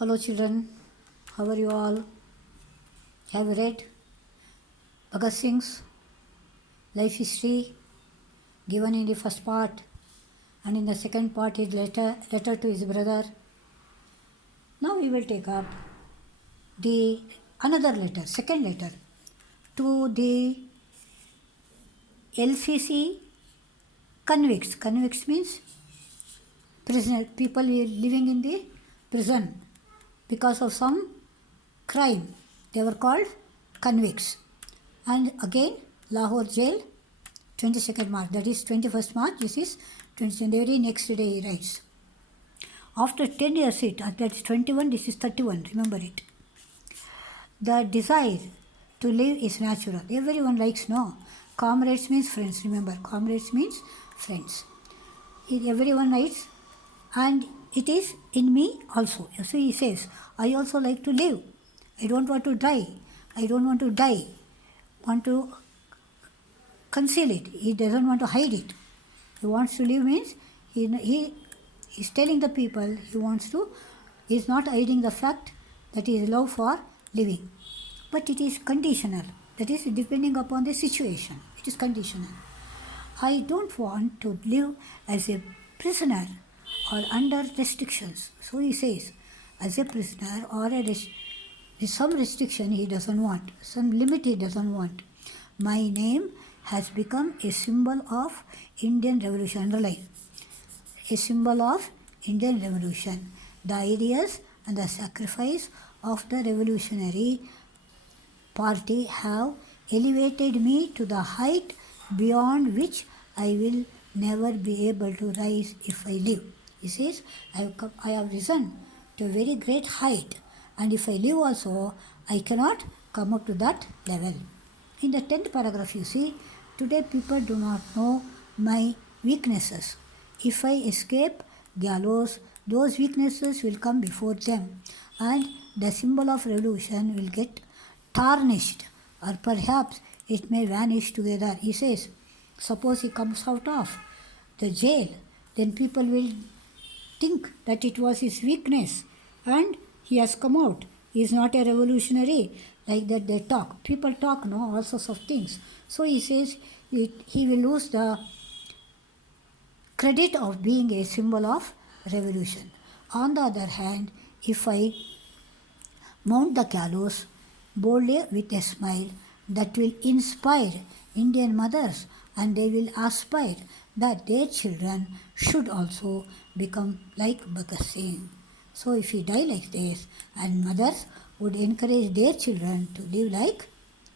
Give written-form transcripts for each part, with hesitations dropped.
Hello children, how are you all? Have you read Bhagat Singh's life history given in the first part, and in the second part his letter to his brother. Now we will take up the another letter, second letter to the LCC convicts. Convicts means prisoner, people living in the prison because of some crime. They were called convicts. And again, Lahore jail, 22nd March, that is 21st March, this is 20th, the very next day he writes. After 10 years, that is 21, this is 31, remember it. The desire to live is natural. Everyone likes, no? Comrades means friends, remember, comrades means friends. Everyone likes, and it is in me also. So he says, I also like to live. I don't want to die. I don't want to die. Want to conceal it. He doesn't want to hide it. He wants to live means he is telling the people he is not hiding the fact that he is love for living. But it is conditional. That is depending upon the situation. It is conditional. I don't want to live as a prisoner or under restrictions. So he says, as a prisoner or with some restriction he doesn't want, some limit he doesn't want. My name has become a symbol of Indian Revolution. Underline, a symbol of Indian Revolution. The ideas and the sacrifice of the revolutionary party have elevated me to the height beyond which I will never be able to rise if I live. He says, I have risen to a very great height, and if I live also, I cannot come up to that level. In the 10th paragraph, you see, today people do not know my weaknesses. If I escape gallows, those weaknesses will come before them, and the symbol of revolution will get tarnished, or perhaps it may vanish together. He says, suppose he comes out of the jail, then people will think that it was his weakness and he has come out. He is not a revolutionary, like that they talk. People talk, no, all sorts of things. So he says he will lose the credit of being a symbol of revolution. On the other hand, if I mount the gallows boldly with a smile, that will inspire Indian mothers, and they will aspire that their children should also become like Bhagat Singh. So if he die like this, and mothers would encourage their children to live like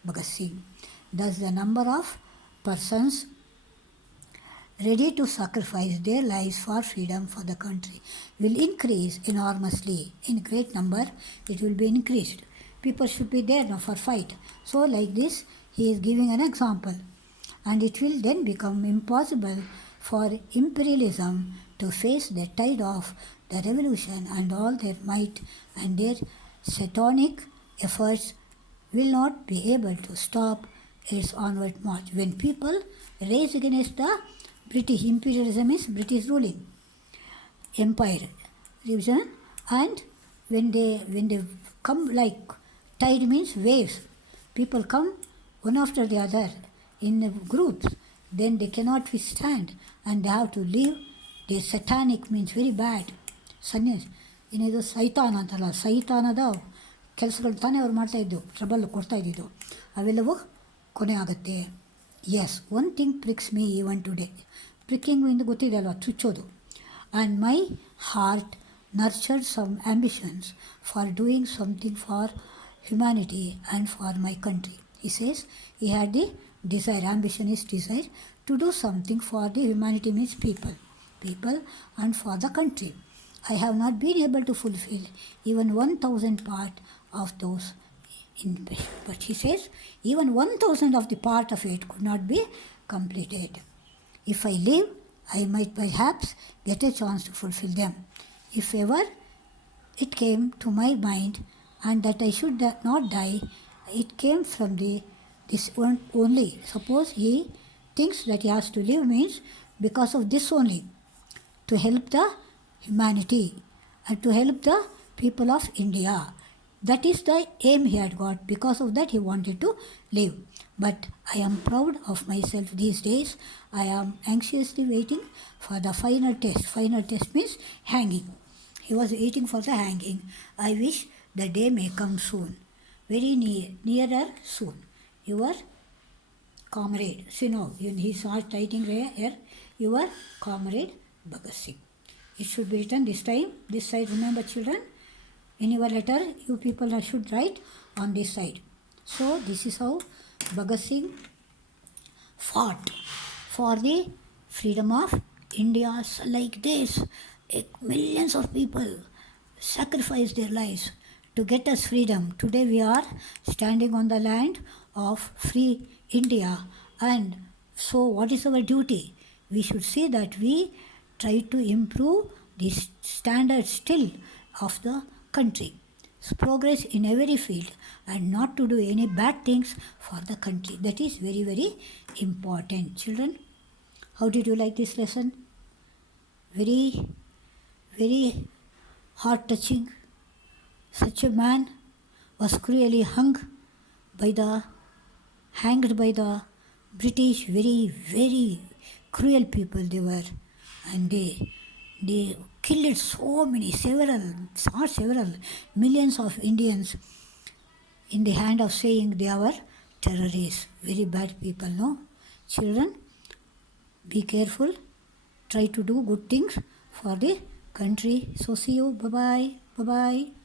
Bhagat Singh, thus the number of persons ready to sacrifice their lives for freedom for the country will increase enormously. In great number, it will be increased. People should be there now for fight. So like this, he is giving an example. And it will then become impossible for imperialism to face the tide of the revolution, and all their might and their satanic efforts will not be able to stop its onward march. When people raise against the British, imperialism is British ruling empire, revision, and when they come like tide means waves, people come one after the other in groups, then they cannot withstand and they have to leave. The satanic means very bad. ಏನಿದು ಸೈತಾನ ಅಂತಲ್ಲ, ಸೈತಾನದ ಕೆಲಸಗಳು ತಾನೇ ಅವ್ರು ಮಾಡ್ತಾಯಿದ್ದು, trouble ಕೊಡ್ತಾ ಇದ್ದಿದ್ದು, ಅವೆಲ್ಲವೂ ಕೊನೆ ಆಗುತ್ತೆ. Yes, one thing pricks me even ಟುಡೇ. ಪ್ರಿಕ್ಕಿಂಗು ಇಂದು ಗೊತ್ತಿದೆ ಅಲ್ವಾ, ಚುಚ್ಚೋದು. And my heart nurtured some ambitions for doing something for humanity and for my country. He says he had the desire, ambition is desire to do something for the humanity means people and for the country. I have not been able to fulfill even 1,000 part of those but he says even 1,000 of the part of it could not be completed. If I live, I might perhaps get a chance to fulfill them. If ever it came to my mind and that I should not die, it came from this one only. Suppose he thinks that he has to live means because of this only, to help the humanity and to help the people of India. That is the aim he had got. Because of that, he wanted to live. But I am proud of myself these days. I am anxiously waiting for the final test. Final test means hanging. He was waiting for the hanging. I wish the day may come soon. Very nearer soon. Your comrade. See now, he's not writing here. Your comrade Bhagat Singh. It should be written this time. This side, remember children. In your letter, you people should write on this side. So this is how Bhagat Singh fought for the freedom of India. So like this, millions of people sacrificed their lives to get us freedom. Today we are standing on the land of free India. And so what is our duty? We should see that we try to improve the standard still of the country. Progress in every field and not to do any bad things for the country. That is very, very important. Children, how did you like this lesson? Very, very heart-touching. Such a man was cruelly hanged by the British. Very, very cruel people they were. And they killed several millions of Indians in the hand of saying they are terrorists. Very bad people, no? Children, be careful. Try to do good things for the country. So see you. Bye-bye. Bye-bye.